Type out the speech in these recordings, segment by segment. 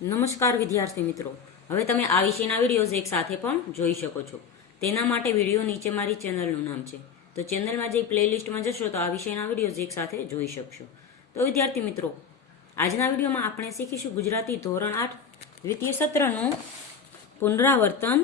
નમસ્કાર વિદ્યાર્થી મિત્રો. હવે તમે આ વિષયના વિડીયોઝ એક સાથે પણ જોઈ શકો છો. તેના માટે વીડિયો નીચે મારી ચેનલનું નામ છે. તો ચેનલમાં જે પ્લેલિસ્ટમાં જશો તો આ વિષયના વિડીયોઝ એક સાથે જોઈ શકશો. તો વિદ્યાર્થી મિત્રો, આજના વિડીયોમાં આપણે શીખીશું ગુજરાતી ધોરણ આઠ, દ્વિતીય સત્રનું પુનરાવર્તન,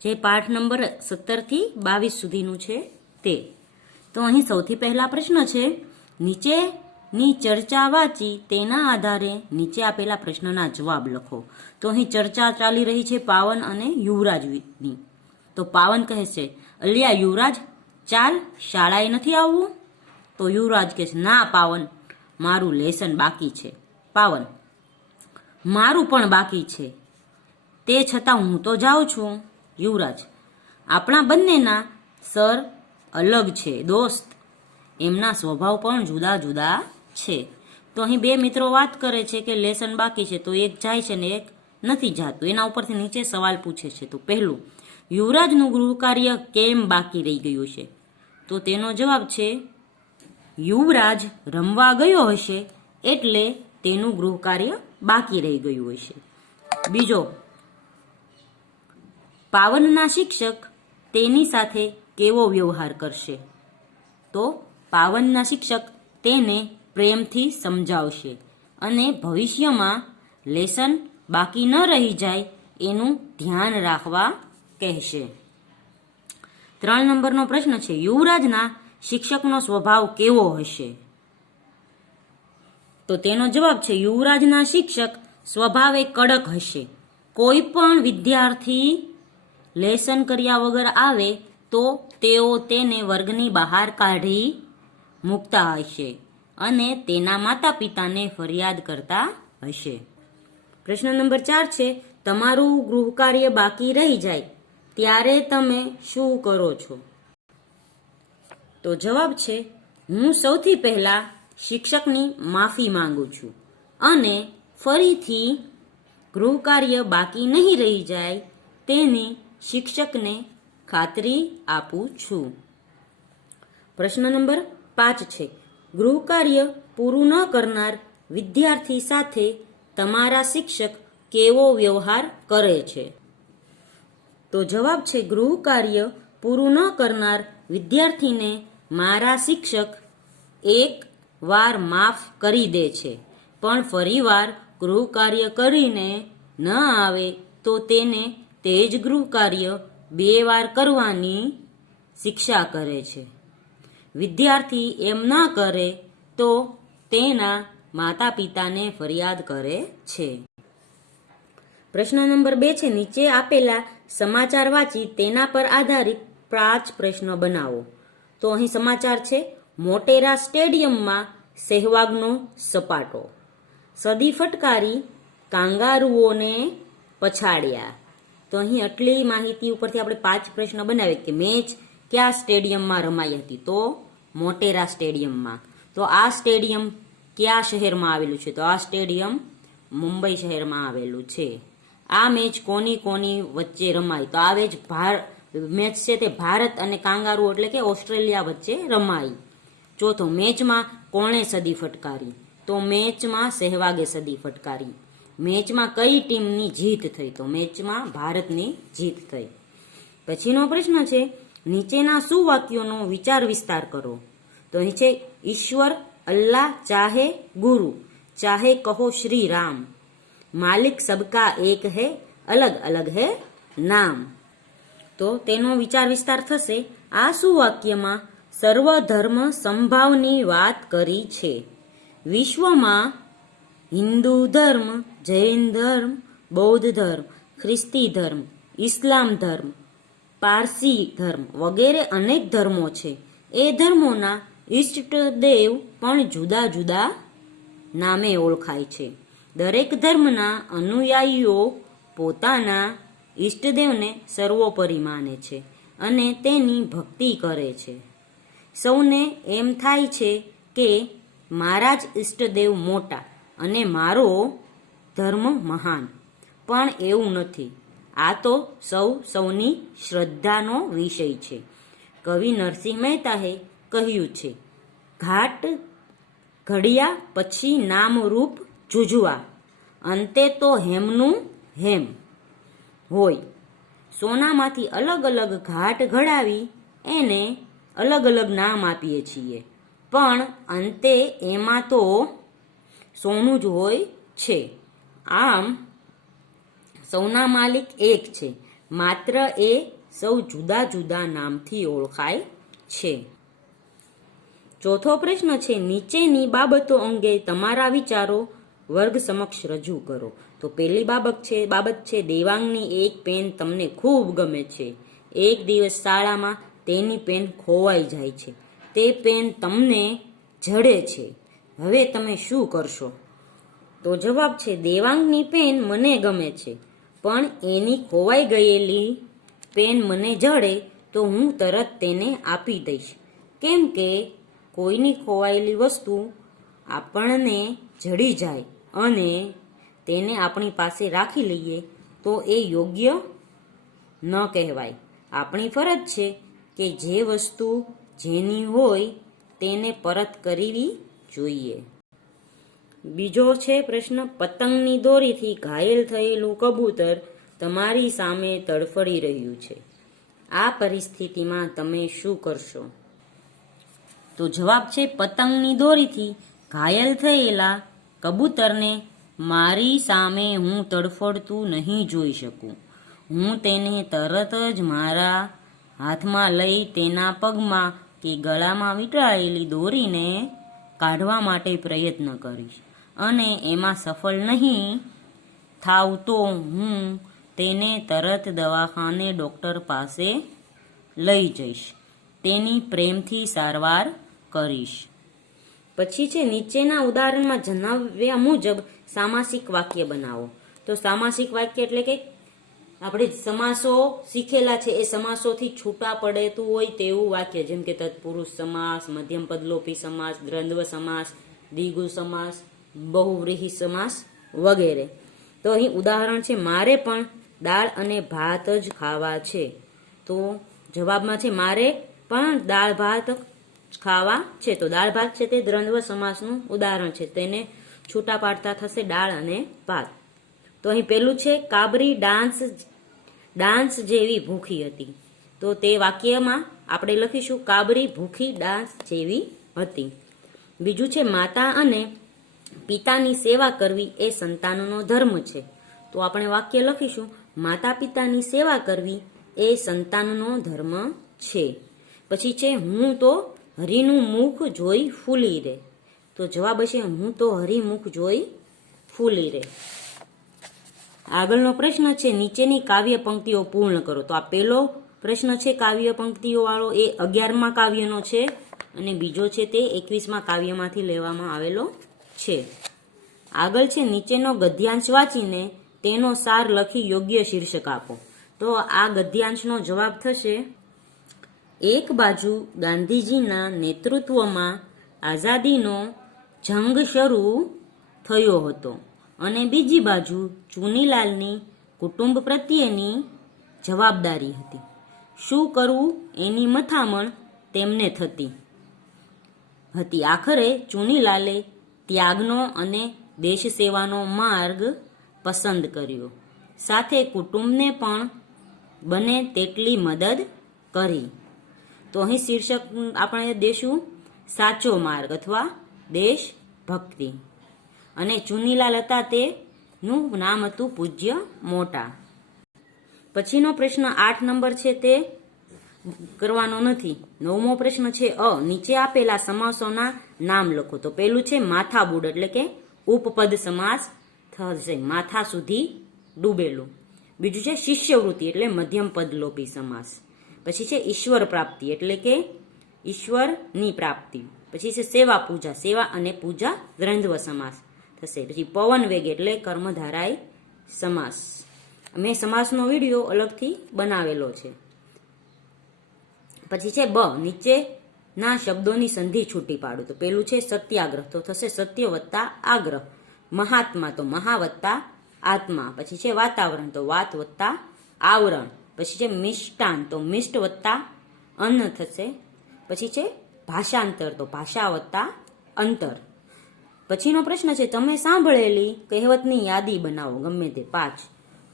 જે પાઠ નંબર સત્તરથી બાવીસ સુધીનું છે તે. તો અહીં સૌથી પહેલા પ્રશ્ન છે નીચેની ચર્ચા વાંચી તેના આધારે નીચે આપેલા પ્રશ્નના જવાબ લખો. તો અહીં ચર્ચા ચાલી રહી છે પાવન અને યુવરાજની. તો પાવન કહે છે, અલિયા યુવરાજ, ચાલ શાળાએ નથી આવવું? તો યુવરાજ કહે છે, ના પાવન, મારું લેસન બાકી છે. પાવન, મારું પણ બાકી છે. તે છતાં હું તો જાઉં છું. યુવરાજ, આપણા બંનેના સર અલગ છે, દોસ્ત. એમના સ્વભાવ પણ જુદા જુદા છે. તો અહીં બે મિત્રો વાત કરે છે કે લેસન બાકી છે, તો એક જાય છે ને એક નથી જાતું. એના ઉપરથી નીચે સવાલ પૂછે છે. તો પહેલું, યુવરાજનું ગૃહ કાર્ય કેમ બાકી રહી ગયું છે? તો તેનો જવાબ છે, યુવરાજ રમવા ગયો હશે એટલે તેનું ગૃહ કાર્ય બાકી રહી ગયું હશે. બીજો, પાવનના શિક્ષક તેની સાથે કેવો વ્યવહાર કરશે? તો પાવનના શિક્ષક તેને પ્રેમથી સમજાવશે અને ભવિષ્યમાં લેસન બાકી ન રહી જાય એનું ધ્યાન રાખવા કહેશે. ત્રણ નંબરનો પ્રશ્ન છે, યુવરાજના શિક્ષકનો સ્વભાવ કેવો હશે? તો તેનો જવાબ છે, યુવરાજના શિક્ષક સ્વભાવે કડક હશે. કોઈ પણ વિદ્યાર્થી લેસન કર્યા વગર આવે તો તેઓ તેને વર્ગની બહાર કાઢી મૂકતા હશે. અને તેના માતા પિતાને ફરિયાદ કરતા હશે. પ્રશ્ન નંબર ચાર છે, તમારું ગૃહ કાર્ય બાકી રહી જાય, ત્યારે તમે શું કરો છો? તો જવાબ છે, હું સૌથી પહેલા શિક્ષકની માફી માંગુ છું અને ફરીથી ગૃહ કાર્ય બાકી નહીં રહી જાય તેની શિક્ષકને ખાતરી આપું છું. પ્રશ્ન નંબર પાંચ છે ગૃહ કાર્ય પૂરું ન કરનાર વિદ્યાર્થી સાથે તમારા શિક્ષક કેવો વ્યવહાર કરે છે? તો જવાબ છે, ગૃહકાર્ય પૂરું ન કરનાર વિદ્યાર્થીને મારા શિક્ષક એક વાર માફ કરી દે છે. પણ ફરીવાર ગૃહકાર્ય કરીને ન આવે તો તેને તે જ ગૃહ કાર્ય બે વાર કરવાની શિક્ષા કરે છે. વિદ્યાર્થી એમ ન કરે તો તેના માતા પિતાને ફરિયાદ કરે છે. પ્રશ્ન નંબર બે છે, નીચે આપેલા સમાચાર વાંચી તેના પર આધારિત પાંચ પ્રશ્નો બનાવો. તો અહીં સમાચાર છે, મોટેરા સ્ટેડિયમમાં સહેવાગનો સપાટો. સદી ફટકારી કાંગારુઓને પછાડ્યા. તો અહીં આટલી માહિતી ઉપરથી આપણે પાંચ પ્રશ્ન બનાવીએ કે મેચ કયા સ્ટેડિયમમાં રમાઈ હતી? તો મોટેરા સ્ટેડિયમમાં. તો આ સ્ટેડિયમ કયા શહેરમાં આવેલું છે? તો આ સ્ટેડિયમ મુંબઈ શહેરમાં આવેલું છે. આ મેચ કોની કોની વચ્ચે રમાઈ? તો આ મેચ ભાર, મેચ છે તે ભારત અને કાંગારુ એટલે કે ઓસ્ટ્રેલિયા વચ્ચે રમાઈ. ચોથો, મેચમાં કોણે સદી ફટકારી? તો મેચમાં સહેવાગે સદી ફટકારી. મેચમાં કઈ ટીમની જીત થઈ? તો મેચમાં ભારતની જીત થઈ. પછીનો પ્રશ્ન છે નીચેના શું વાક્યોનો વિચાર વિસ્તાર કરો. તો અહીં છે, ઈશ્વર, અલ્લાહ, ચાહે ગુરુ, ચાહે કહો શ્રી રામ. માલિક સબકા એક હે, અલગ અલગ હે નામ. તો તેનો વિચાર વિસ્તાર થશે. આ સુવાક્યમાં સર્વધર્મ સંભાવની વાત કરી છે. વિશ્વમાં હિન્દુ ધર્મ, જૈન ધર્મ, બૌદ્ધ ધર્મ, ખ્રિસ્તી ધર્મ, ઇસ્લામ ધર્મ પારસી ધર્મ વગેરે અનેક ધર્મો છે. એ ધર્મોના ઈષ્ટદેવ પણ જુદા જુદા નામે ઓળખાય છે. દરેક ધર્મના અનુયાયીઓ પોતાના ઈષ્ટદેવને સર્વોપરી માને છે અને તેની ભક્તિ કરે છે. સૌને એમ થાય છે કે મારા જ ઈષ્ટદેવ મોટા અને મારો ધર્મ મહાન. પણ એવું નથી. આ તો સૌ સૌની શ્રદ્ધાનો વિષય છે. કવિ નરસિંહ મહેતાએ કહ્યું છે, ઘાટ ઘડિયા પછી નામરૂપ જુજવા, અંતે તો હેમનું હેમ હોય. સોનામાંથી અલગ અલગ ઘાટ ઘડાવી એને અલગ અલગ નામ આપીએ છીએ. પણ અંતે એમાં તો સોનું જ હોય છે. આમ સૌના માલિક એક છે. માત્ર એ સૌ જુદા જુદા નામથી ઓળખાય છે. ચોથો પ્રશ્ન છે, નીચેની બાબતો અંગે તમારા વિચારો વર્ગ સમક્ષ રજૂ કરો. તો પહેલી બાબત છે બાબત છે, દેવાંગની એક પેન તમને ખૂબ ગમે છે. એક દિવસ શાળામાં તેની પેન ખોવાઈ જાય છે. તે પેન તમને જડે છે. હવે તમે શું કરશો? તો જવાબ છે, દેવાંગની પેન મને ગમે છે. પણ એની ખોવાઈ ગયેલી પેન મને જડે તો હું તરત તેને આપી દઈશ. કેમ કે કોઈની ખોવાયેલી વસ્તુ આપણને જડી જાય અને તેને આપણી પાસે રાખી લઈએ તો એ યોગ્ય ન કહેવાય. આપણી ફરજ છે કે જે વસ્તુ જેની હોય તેને પરત કરવી જોઈએ. બીજો છે પ્રશ્ન, પતંગની દોરીથી ઘાયલ થયેલું કબૂતર તમારી સામે તડફડી રહ્યું છે. આ પરિસ્થિતિમાં તમે શું કરશો? તો જવાબ છે, પતંગની દોરીથી ઘાયલ થયેલા કબૂતરને મારી સામે હું તડફડતું નહીં જોઈ શકું. હું તેને તરત જ મારા હાથમાં લઈ તેના પગમાં કે ગળામાં વીંટળાયેલી દોરીને કાઢવા માટે પ્રયત્ન કરીશ. અને એમાં સફળ નહીં થાવ તો હું તેને તરત દવાખાને ડૉક્ટર પાસે લઈ જઈશ. તેની પ્રેમથી સારવાર કરીશ. પછી છે, નીચેના ઉદાહરણમાં જણાવ્યા મુજબ સામાસિક વાક્ય બનાવો. તો સામાસિક વાક્ય એટલે કે આપણે સમાસો શીખેલા છે, એ સમાસોથી છૂટા પડેતું હોય તેવું વાક્ય. જેમ કે તત્પુરુષ સમાસ, મધ્યમ પદલોપી સમાસ દ્રંદ્વ સમાસ, દ્વિગુ સમાસ બહુવ્રીહી સમાસ વગેરે. તો અહીં ઉદાહરણ છે, મારે પણ દાળ અને ભાત જ ખાવા છે. તો જવાબમાં છે, મારે પણ દાળ ભાત ખાવા છે. તો દાળ ભાત છે તે દ્વંદ્વ સમાસનું ઉદાહરણ છે. તેને છૂટા પાડતા થશે દાળ અને ભાત. તો અહીં પેલું છે, કાબરી ડાન્સ ડાન્સ જેવી ભૂખી હતી. તો તે વાક્યમાં આપણે લખીશું, કાબરી ભૂખી ડાન્સ જેવી હતી. બીજું છે, માતા અને પિતાની સેવા કરવી એ સંતાનનો ધર્મ છે. તો આપણે વાક્ય લખીશું માતા પિતાની સેવા કરવી એ સંતાનનો ધર્મ છે. પછી છે, હું તો હરિનું મુખ જોઈ ફૂલી રે. તો જવાબ હશે, હું તો હરિમુખ જોઈ ફૂલી રે. આગળનો પ્રશ્ન છે, નીચેની કાવ્ય પંક્તિઓ પૂર્ણ કરો. તો આ પહેલો પ્રશ્ન છે, કાવ્ય પંક્તિઓ વાળો એ અગિયારમાં કાવ્યનો છે અને બીજો છે તે એકવીસમાં કાવ્યમાંથી લેવામાં આવેલો છે. આગળ છે નીચેનો ગદ્યાંશ વાંચીને તેનો સાર લખી યોગ્ય શીર્ષક આપો. તો આ ગદ્યાંશનો જવાબ થશે, એક બાજુ ગાંધીજીના નેતૃત્વમાં આઝાદીનો જંગ શરૂ થયો હતો અને બીજી બાજુ ચુનીલાલની કુટુંબ પ્રત્યેની જવાબદારી હતી. શું કરવું એની મથામણ તેમને થતી હતી. આખરે ચુનીલાલે ત્યાગનો અને દેશ સેવાનો માર્ગ પસંદ કર્યો. સાથે કુટુંબને પણ બને તેટલી મદદ કરી. તો અહીં શીર્ષક આપણે દેશું, સાચો માર્ગ અથવા દેશ ભક્તિ અને ચુનીલાલ હતા તેનું નામ હતું પૂજ્ય મોટા. પછીનો પ્રશ્ન આઠ નંબર છે તે કરવાનો નથી. નવમો પ્રશ્ન છે અ. નીચે આપેલા સમાસોના નામ લખો. તો પેલું છે માથાબુડ, એટલે કે ઉપપદ સમાસ થશે. માથા સુધી ડૂબેલું. બીજું છે શિષ્યવૃત્તિ, એટલે મધ્યમ પદ લોપી સમાસ. પછી છે ઈશ્વર પ્રાપ્તિ, એટલે કે ઈશ્વરની પ્રાપ્તિ. પછી છે સેવા પૂજા, સેવા અને પૂજા દ્રંધ્વ સમાસ થશે. પછી પવન વેગ, એટલે કર્મધારાય સમાસ. મેં સમાસનો વીડિયો અલગથી બનાવેલો છે. પછી છે બ, નીચે ના શબ્દોની સંધિ છૂટી પાડું. તો પેલું છે સત્યાગ્રહ. તો થશે સત્ય વત્તા આગ્રહ. મહાત્મા તો મહા વત્તા આત્મા. પછી છે વાતાવરણ તો વાત વત્તા આવરણ. પછી છે મિષ્ટાન તો મિષ્ટ વત્તા અન્ન થશે. પછી છે ભાષાંતર તો ભાષા વત્તા અંતર. પછીનો પ્રશ્ન છે, તમે સાંભળેલી કહેવતની યાદી બનાવો, ગમે તે પાંચ.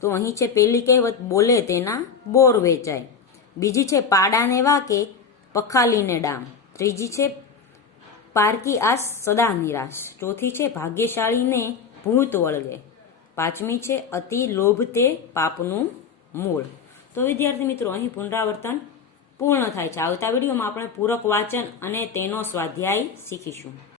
તો અહીં છે પેલી કહેવત, બોલે તેના બોર વેચાય. બીજી છે પાડાને વાકે પખાલીને ડામ. ત્રીજી છે પારકી આસ સદા નિરાશ. ચોથી છે ભાગ્યશાળીને ભૂત વળગે. પાંચમી છે અતિ લોભ તે પાપનું મૂળ. તો વિદ્યાર્થી મિત્રો, અહીં પુનરાવર્તન પૂર્ણ થાય છે. આવતા વિડીયોમાં આપણે પૂરક વાચન અને તેનો સ્વાધ્યાય શીખીશું.